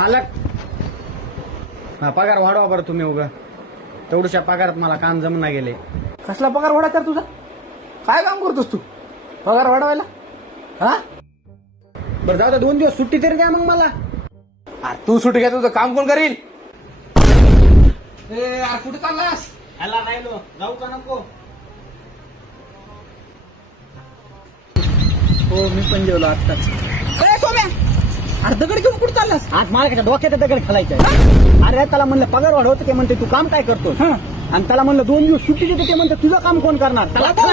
मालक पगार वाढवा बरं तुम्ही उगा तेवढ्याशा पगारात मला काम जमना गेले. कसला पगार वाढा तर तुझा? काय काम करतोस तू पगार वाढवायला? हा बरं जाऊ द्या 2 दिवस सुट्टी तरी द्या मग मला. तू सुट्टी घ्या तुझं काम कोण करील? कुठे चाललास? ह्याला राहिलो जाऊ का नको? हो मी पण जेवलो आत्ताच. सोम्या अरे दगड घेऊन कुठे चाललास? आज मालकाच्या डोक्यात दगड खालायचं. अरे त्याला म्हणलं पगार वाढवतो ते म्हणते तू काम काय करतोस आणि त्याला म्हणलं 2 दिवस सुट्टी देते ते म्हणते तुझं काम कोण करणार? त्याला